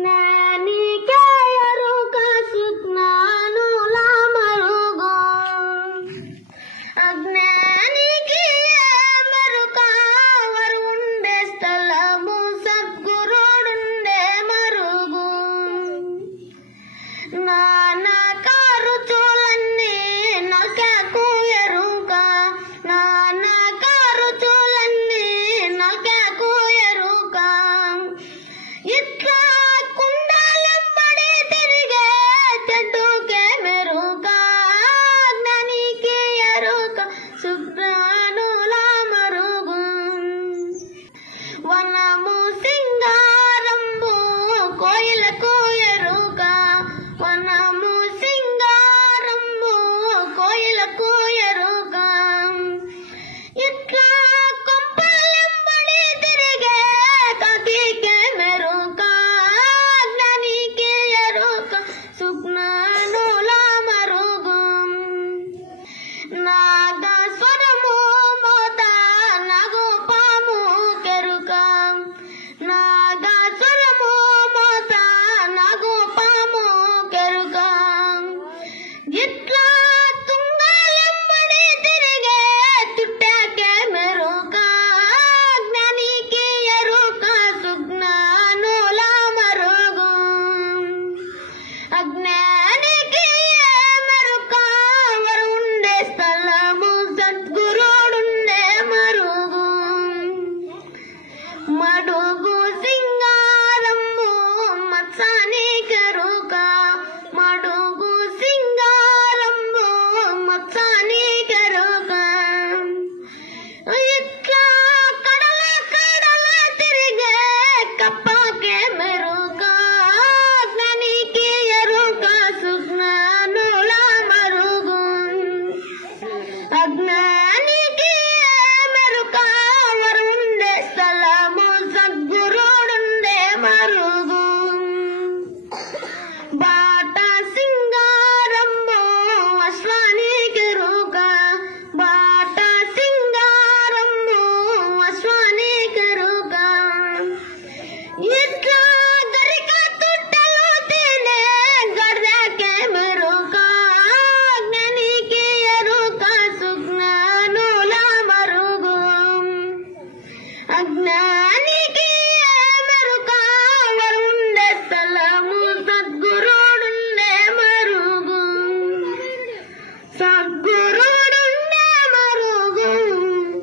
అజ్ఞానికే ఎరుక సుజ్ఞానుల మరుగు. అజ్ఞానికి మెరుక వారు ఉండే స్థలము సద్గురుడుండే మరుగు. నానా ఖర్చులన్నీ నల్కకు ఎరుక, నానా ఖర్చులన్నీ నల్కకు ఎరుక. ఇట్లా కుండలెంబడి తిరిగే చెట్టుకే మెరుక. జ్ఞానికి ఎరుక సుజ్ఞానుల మరుగు. వనము సింగారంబు కోయిలకు ఎరుక, వనము సింగారంబు కోయిలకు ఎరుక. ఇట్లా కొంపలెంబడి తిరిగే కాకికే మెరుక. జ్ఞానికి ఎరుక సుజ్ఞానుల మరుగు. నాగస్వరము మోత నాగుపాము కెరుక, నాగస్వరము మోత నాగుపాము కెరుక. ఇట్లా తుంగలెంబడి తిరిగే చుట్టకే మెరుక. జ్ఞానికి ఎరుక సుజ్ఞానుల మరుగు. అజ్ఞానికి మెరుక వారు ఉండే స్థలము సద్గురుడుండే మరుగు. మడుగు సింగారము మత్సానికి ఎరుక, మడుగు సింగారము మత్సానికి ఎరుక. ఇట్లా కడల కడల తిరిగే కప్పకే మెరుక. జ్ఞానికి ఎరుక సుజ్ఞానుల మరుగు. అజ్ఞానికి మెరుక వారు ఉండే స్థలము సద్గురుడుండే మరుగు. బాట సింగారము అశ్వానికి ఎరుక, బాట సింగారము అశ్వానికి ఎరుక. ఇట్లా గరిక తుట్టలు తినే గర్రెకే మెరుక. జ్ఞానికి ఎరుక సుజ్ఞానుల మరుగు. అజ్ఞాని